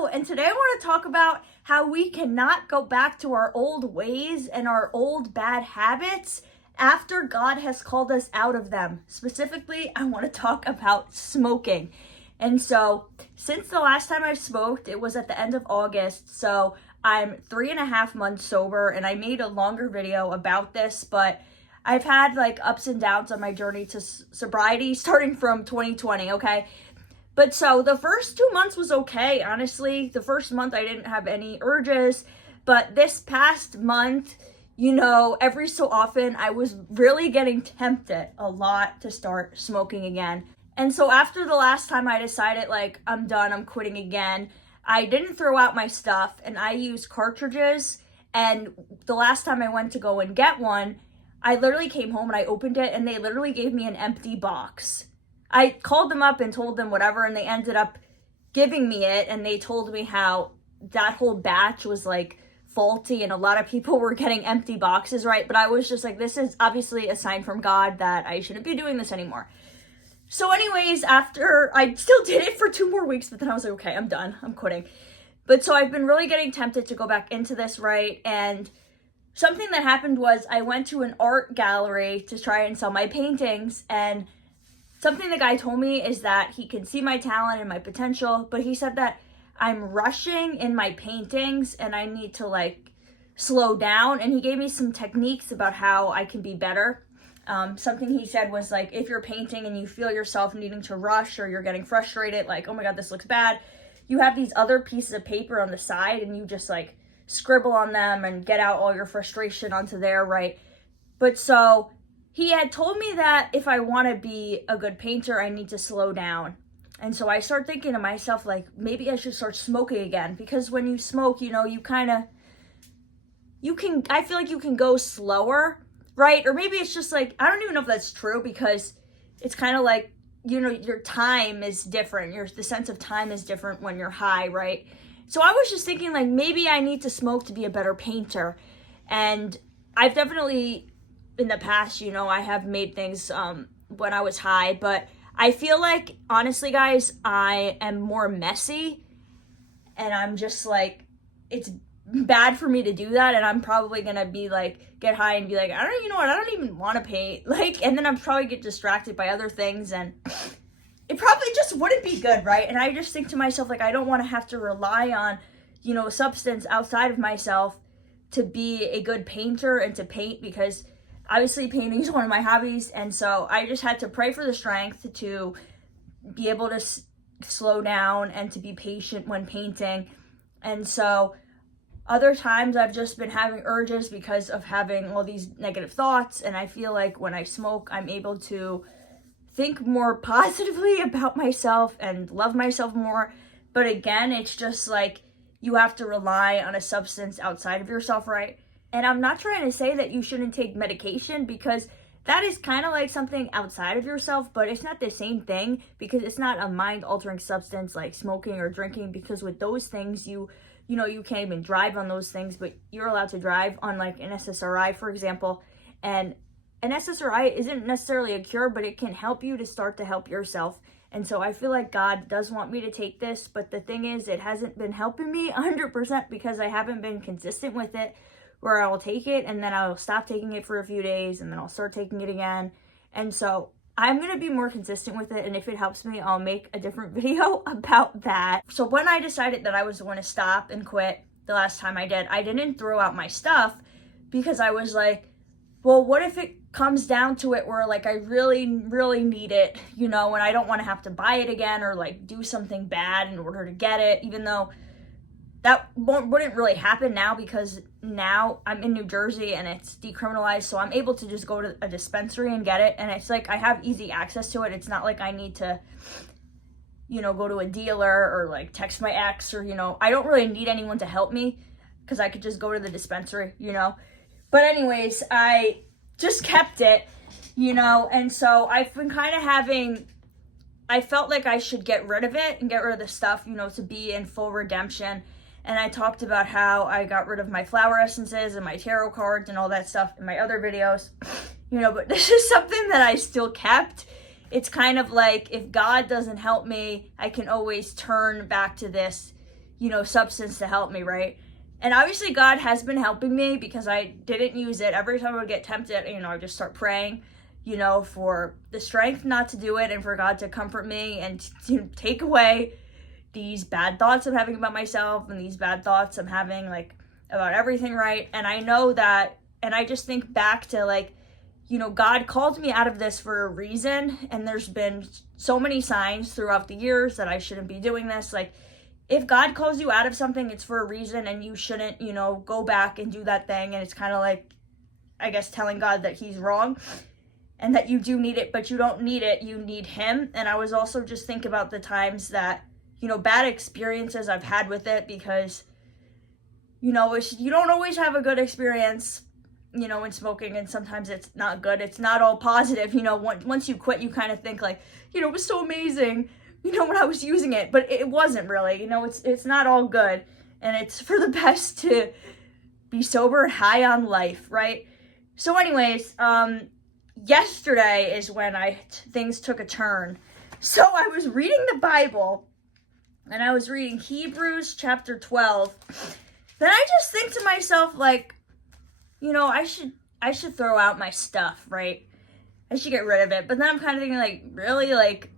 Hello, and today I want to talk about how we cannot go back to our old ways and our old bad habits after God has called us out of them. Specifically, I want to talk about smoking. And so, since the last time I smoked, it was at the end of August, so I'm 3.5 months sober, and I made a longer video about this, but I've had like ups and downs on my journey to sobriety starting from 2020, okay? But so the first 2 months was okay, honestly. The first month I didn't have any urges, but this past month, every so often I was really getting tempted a lot to start smoking again. And so after the last time I decided like, I'm done, I'm quitting again, I didn't throw out my stuff and I used cartridges. And the last time I went to go and get one, I literally came home and I opened it and they literally gave me an empty box. I called them up and told them whatever, and they ended up giving me it, and they told me how that whole batch was like faulty and a lot of people were getting empty boxes, right? But I was just like, this is obviously a sign from God that I shouldn't be doing this anymore. So anyways, after I still did it for 2 more weeks, but then I was like, okay, I'm done, I'm quitting. But so I've been really getting tempted to go back into this, right? And something that happened was I went to an art gallery to try and sell my paintings, and something the guy told me is that he can see my talent and my potential, but he said that I'm rushing in my paintings and I need to like slow down. And he gave me some techniques about how I can be better. Something he said was like, if you're painting and you feel yourself needing to rush or you're getting frustrated, like, oh my God, this looks bad, you have these other pieces of paper on the side and you just like scribble on them and get out all your frustration onto there, right? But so he had told me that if I want to be a good painter, I need to slow down. And so I started thinking to myself, like, maybe I should start smoking again. Because when you smoke, I feel like you can go slower, right? Or maybe it's just like, I don't even know if that's true, because it's kind of like, your time is different. The sense of time is different when you're high, right? So I was just thinking, like, maybe I need to smoke to be a better painter. And I've definitely, in the past, I have made things when I was high, but I feel like, honestly, guys, I am more messy, and I'm just like, it's bad for me to do that, and I'm probably gonna be like, get high and be like, I don't even want to paint, like, and then I'm probably get distracted by other things, and it probably just wouldn't be good, right? And I just think to myself, like, I don't want to have to rely on, a substance outside of myself to be a good painter and to paint, because obviously painting is one of my hobbies, and so I just had to pray for the strength to be able to slow down and to be patient when painting. And so other times I've just been having urges because of having all these negative thoughts, and I feel like when I smoke, I'm able to think more positively about myself and love myself more. But again, it's just like you have to rely on a substance outside of yourself, right? And I'm not trying to say that you shouldn't take medication, because that is kind of like something outside of yourself, but it's not the same thing, because it's not a mind-altering substance like smoking or drinking, because with those things, you can't even drive on those things, but you're allowed to drive on like an SSRI, for example. And an SSRI isn't necessarily a cure, but it can help you to start to help yourself. And so I feel like God does want me to take this, but the thing is, it hasn't been helping me 100% because I haven't been consistent with it, where I'll take it and then I'll stop taking it for a few days and then I'll start taking it again. And so I'm going to be more consistent with it, and if it helps me, I'll make a different video about that. So when I decided that I was going to stop and quit the last time I didn't throw out my stuff, because I was like, well, what if it comes down to it where like I really, really need it, and I don't want to have to buy it again or like do something bad in order to get it, even though that wouldn't really happen now, because now I'm in New Jersey and it's decriminalized, so I'm able to just go to a dispensary and get it, and it's like I have easy access to it. It's not like I need to, go to a dealer or like text my ex, or, I don't really need anyone to help me, because I could just go to the dispensary, But anyways, I just kept it, and so I've been kind of I felt like I should get rid of it and get rid of the stuff, to be in full redemption. And I talked about how I got rid of my flower essences and my tarot cards and all that stuff in my other videos, but this is something that I still kept. It's kind of like, if God doesn't help me, I can always turn back to this, substance to help me, right? And obviously God has been helping me because I didn't use it. Every time I would get tempted, I just start praying, for the strength not to do it and for God to comfort me and to take away these bad thoughts I'm having about myself and these bad thoughts I'm having, like, about everything, right? And I know that, and I just think back to, like, God called me out of this for a reason, and there's been so many signs throughout the years that I shouldn't be doing this. Like, if God calls you out of something, it's for a reason, and you shouldn't, go back and do that thing. And it's kind of like, I guess, telling God that he's wrong and that you do need it, but you don't need it. You need him. And I was also just thinking about the times that, bad experiences I've had with it, because, you don't always have a good experience, in smoking, and sometimes it's not good. It's not all positive. Once you quit, you kind of think like, it was so amazing, when I was using it, but it wasn't really, it's not all good, and it's for the best to be sober and high on life, right? So anyways, yesterday is when things took a turn. So I was reading the Bible, and I was reading Hebrews chapter 12. Then I just think to myself, like, I should throw out my stuff, right? I should get rid of it. But then I'm kind of thinking, like, really? Like,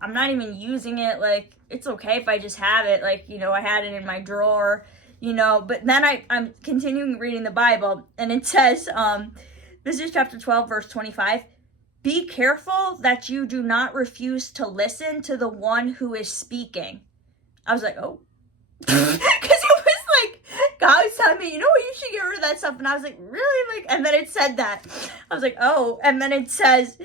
I'm not even using it. Like, it's okay if I just have it. Like, I had it in my drawer, But then I'm continuing reading the Bible, and it says, this is chapter 12, verse 25. Be careful that you do not refuse to listen to the one who is speaking. I was like, oh. Because it was like, God was telling me, you should get rid of that stuff. And I was like, really? Like, and then it said that. I was like, oh. And then it says,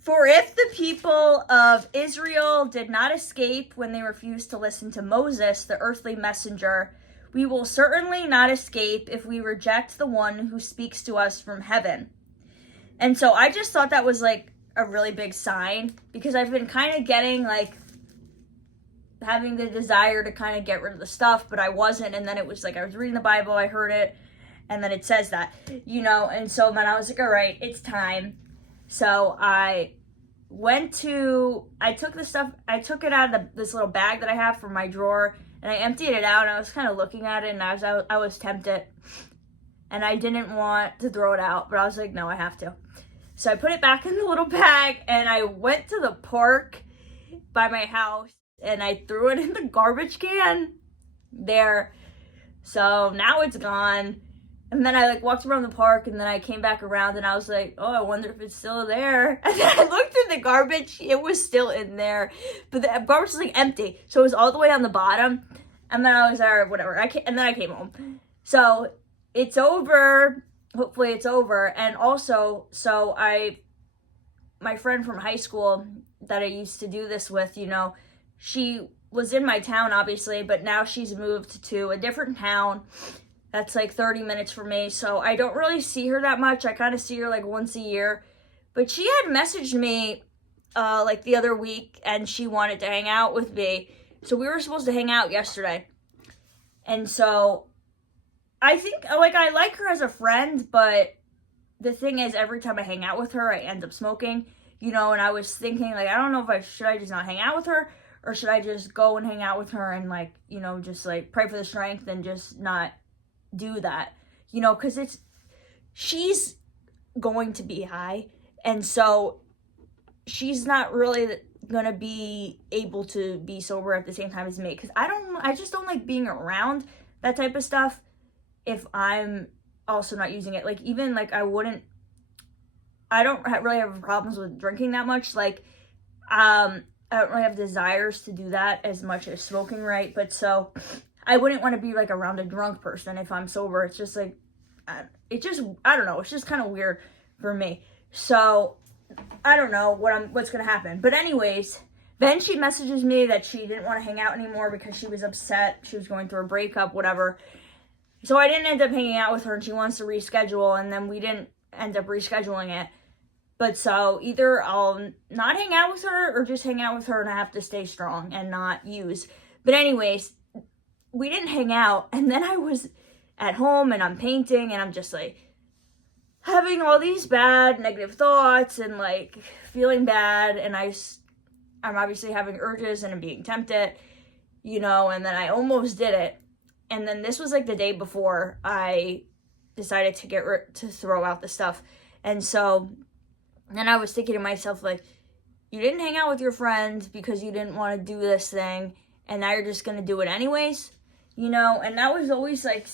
for if the people of Israel did not escape when they refused to listen to Moses, the earthly messenger, we will certainly not escape if we reject the one who speaks to us from heaven. And so I just thought that was like a really big sign, because I've been kind of getting like, having the desire to kind of get rid of the stuff, but I wasn't. And then it was like, I was reading the Bible, I heard it, and then it says that, and so then I was like, all right, it's time. So I took the stuff, I took it out of this little bag that I have from my drawer, and I emptied it out, and I was kind of looking at it, and I was tempted, and I didn't want to throw it out, but I was like, no, I have to. So I put it back in the little bag, and I went to the park by my house, and I threw it in the garbage can there. So now it's gone. And then I walked around the park, and then I came back around, and I was like, oh, I wonder if it's still there. And then I looked in the garbage. It was still in there, but the garbage was empty. So it was all the way on the bottom. And then I was there, whatever. And then I came home. So it's over. Hopefully it's over. And also, my friend from high school that I used to do this with, she was in my town, obviously, but now she's moved to a different town that's 30 minutes from me, so I don't really see her that much. I kind of see her once a year, but she had messaged me the other week, and she wanted to hang out with me, so we were supposed to hang out yesterday. And so I think I like her as a friend, but the thing is, every time I hang out with her, I end up smoking, and I was thinking, I don't know if should I just not hang out with her, or should I just go and hang out with her and just pray for the strength and just not do that, because she's going to be high, and so she's not really gonna be able to be sober at the same time as me, because I just don't like being around that type of stuff if I'm also not using it. I don't really have problems with drinking that much. I don't really have desires to do that as much as smoking, right? But so I wouldn't want to be around a drunk person if I'm sober. It's just I don't know. It's just kind of weird for me. So I don't know what's gonna happen. But anyways, then she messages me that she didn't want to hang out anymore because she was upset. She was going through a breakup, whatever. So I didn't end up hanging out with her, and she wants to reschedule, and then we didn't end up rescheduling it. But so either I'll not hang out with her or just hang out with her, and I have to stay strong and not use. But anyways, we didn't hang out, and then I was at home and I'm painting, and I'm just having all these bad negative thoughts and feeling bad, and I'm obviously having urges and I'm being tempted, and then I almost did it. And then this was like the day before I decided to throw out the stuff. And so then I was thinking to myself, like, you didn't hang out with your friends because you didn't want to do this thing, and now you're just going to do it anyways, and that was always like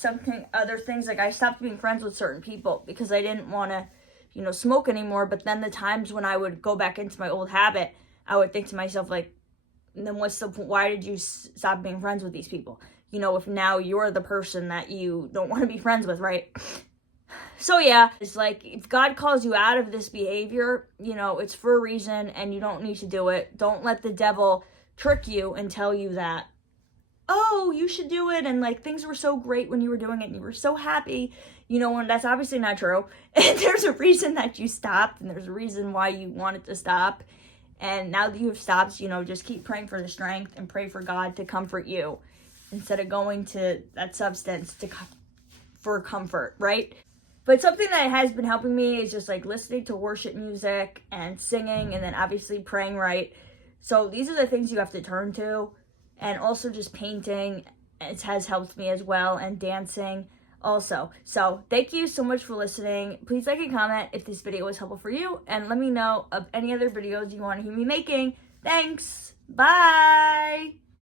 other things, like I stopped being friends with certain people because I didn't want to, smoke anymore. But then the times when I would go back into my old habit, I would think to myself, like, then why did you stop being friends with these people? If now you're the person that you don't want to be friends with, right? So yeah, it's like, if God calls you out of this behavior, it's for a reason, and you don't need to do it. Don't let the devil trick you and tell you that, oh, you should do it, and like things were so great when you were doing it and you were so happy, and that's obviously not true. And there's a reason that you stopped, and there's a reason why you wanted to stop. And now that you have stopped, just keep praying for the strength and pray for God to comfort you instead of going to that substance for comfort, right? But something that has been helping me is just like listening to worship music and singing, and then obviously praying right. So these are the things you have to turn to. And also just painting, it has helped me as well, and dancing also. So thank you so much for listening. Please like and comment if this video was helpful for you, and let me know of any other videos you want to hear me making. Thanks. Bye.